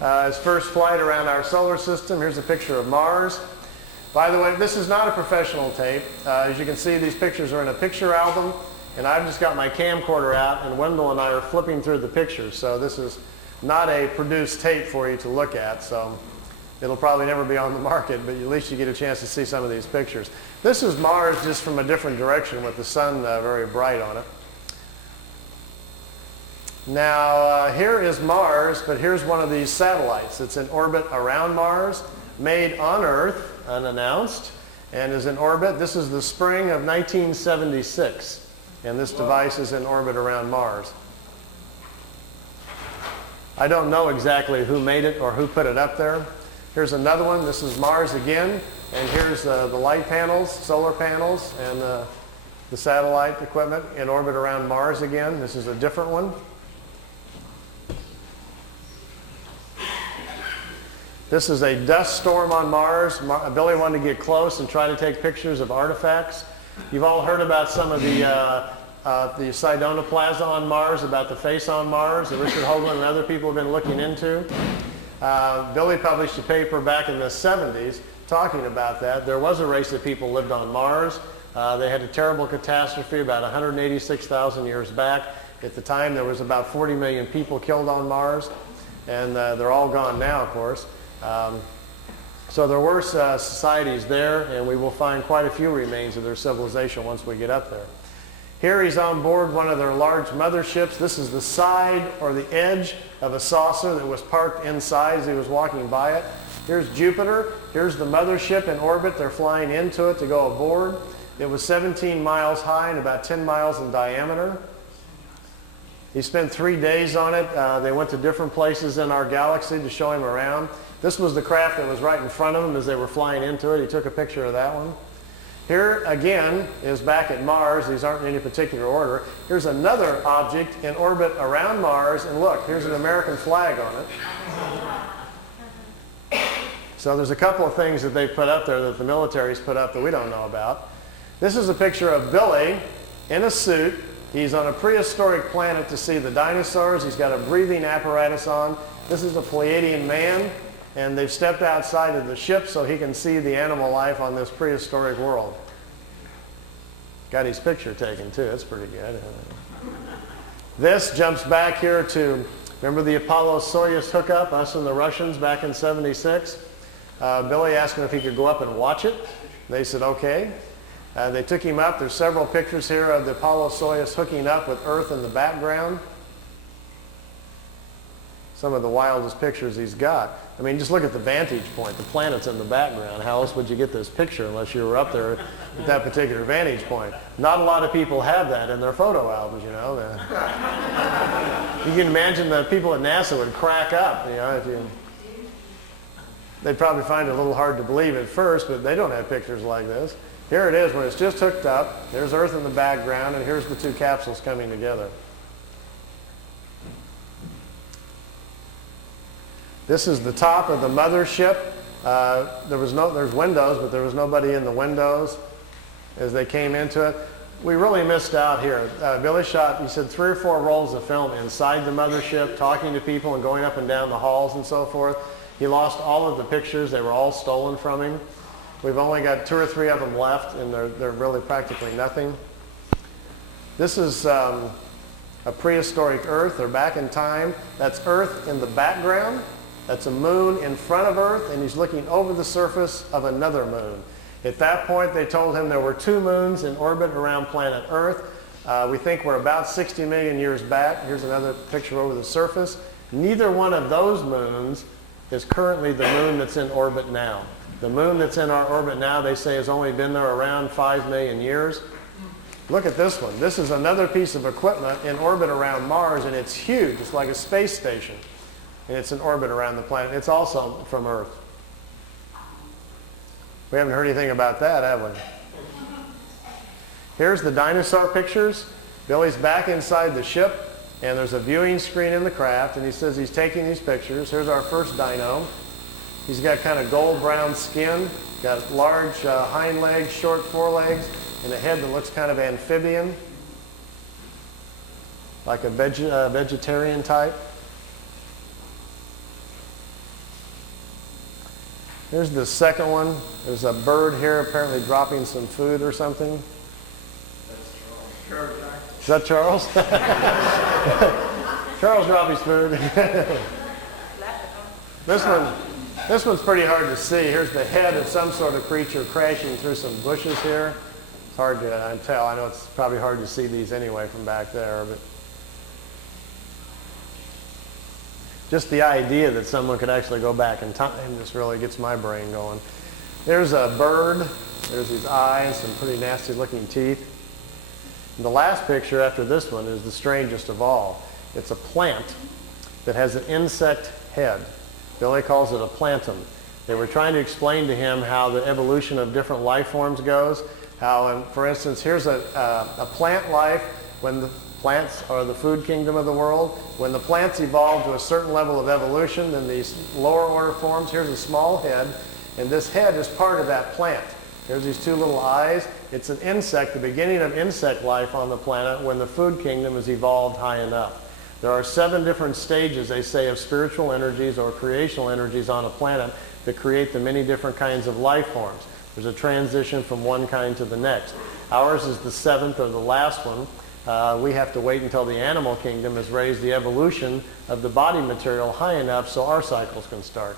His first flight around our solar system. Here's a picture of Mars. By the way, this is not a professional tape. As you can see, these pictures are in a picture album, and I've just got my camcorder out, and Wendell and I are flipping through the pictures. So this is not a produced tape for you to look at. So it'll probably never be on the market, but at least you get a chance to see some of these pictures. This is Mars just from a different direction with the sun very bright on it. Now, here is Mars, but here's one of these satellites. It's in orbit around Mars, made on Earth, unannounced, and is in orbit. This is the spring of 1976, and this device is in orbit around Mars. I don't know exactly who made it or who put it up there. Here's another one. This is Mars again, and here's the light panels, solar panels, and the satellite equipment in orbit around Mars again. This is a different one. This is a dust storm on Mars. Billy wanted to get close and try to take pictures of artifacts. You've all heard about some of the Cydonia on Mars, about the face on Mars that Richard Hoagland and other people have been looking into. Billy published a paper back in the 70s talking about that. There was a race of people lived on Mars. They had a terrible catastrophe about 186,000 years back. At the time, there was about 40 million people killed on Mars, and they're all gone now, of course. So there were societies there, and we will find quite a few remains of their civilization once we get up there. Here he's on board one of their large motherships. This is the side or the edge of a saucer that was parked inside as he was walking by it. Here's Jupiter. Here's the mothership in orbit. They're flying into it to go aboard. It was 17 miles high and about 10 miles in diameter. He spent 3 days on it. They went to different places in our galaxy to show him around. This was the craft that was right in front of him as they were flying into it. He took a picture of that one. Here, again, is back at Mars. These aren't in any particular order. Here's another object in orbit around Mars, and look, here's an American flag on it. So there's a couple of things that they put up there that the military's put up that we don't know about. This is a picture of Billy in a suit. He's on a prehistoric planet to see the dinosaurs. He's got a breathing apparatus on. This is a Pleiadian man, and they've stepped outside of the ship so he can see the animal life on this prehistoric world. Got his picture taken too. It's pretty good. This jumps back here to, remember the Apollo-Soyuz hookup, us and the Russians back in '76? Billy asked him if he could go up and watch it. They said, okay. They took him up. There's several pictures here of the Apollo-Soyuz hooking up with Earth in the background. Some of the wildest pictures he's got. I mean, just look at the vantage point. The planet's in the background. How else would you get this picture unless you were up there at that particular vantage point? Not a lot of people have that in their photo albums, you know. You can imagine the people at NASA would crack up, you know, they'd probably find it a little hard to believe at first, but they don't have pictures like this. Here it is when it's just hooked up. There's Earth in the background, and here's the two capsules coming together. This is the top of the mothership. There's windows, but there was nobody in the windows as they came into it. We really missed out here. Billy shot, he said, 3 or 4 rolls of film inside the mothership, talking to people and going up and down the halls and so forth. He lost all of the pictures. They were all stolen from him. We've only got 2 or 3 of them left, and they're really practically nothing. This is a prehistoric Earth. They're back in time. That's Earth in the background. That's a moon in front of Earth, and he's looking over the surface of another moon. At that point, they told him there were 2 moons in orbit around planet Earth. We think we're about 60 million years back. Here's another picture over the surface. Neither one of those moons is currently the moon that's in orbit now. The moon that's in our orbit now, they say, has only been there around 5 million years. Look at this one. This is another piece of equipment in orbit around Mars, and it's huge. It's like a space station. And it's in orbit around the planet. It's also from Earth. We haven't heard anything about that, have we? Here's the dinosaur pictures. Billy's back inside the ship, and there's a viewing screen in the craft, and he says he's taking these pictures. Here's our first dino. He's got kind of gold-brown skin, got large hind legs, short forelegs, and a head that looks kind of amphibian, like a vegetarian type. Here's the second one. There's a bird here apparently dropping some food or something. Is that Charles? Charles dropped his food. This one's pretty hard to see. Here's the head of some sort of creature crashing through some bushes here. It's hard to tell. I know it's probably hard to see these anyway from back there, but just the idea that someone could actually go back in time just really gets my brain going. There's a bird. There's his eyes, some pretty nasty looking teeth. And the last picture after this one is the strangest of all. It's a plant that has an insect head. Billy calls it a plantum. They were trying to explain to him how the evolution of different life forms goes. How, for instance, here's a plant life when the plants are the food kingdom of the world. When the plants evolve to a certain level of evolution, then these lower order forms, here's a small head, and this head is part of that plant. There's these two little eyes. It's an insect, the beginning of insect life on the planet when the food kingdom has evolved high enough. There are 7 different stages, they say, of spiritual energies or creational energies on a planet that create the many different kinds of life forms. There's a transition from one kind to the next. Ours is the 7th or the last one. We have to wait until the animal kingdom has raised the evolution of the body material high enough so our cycles can start.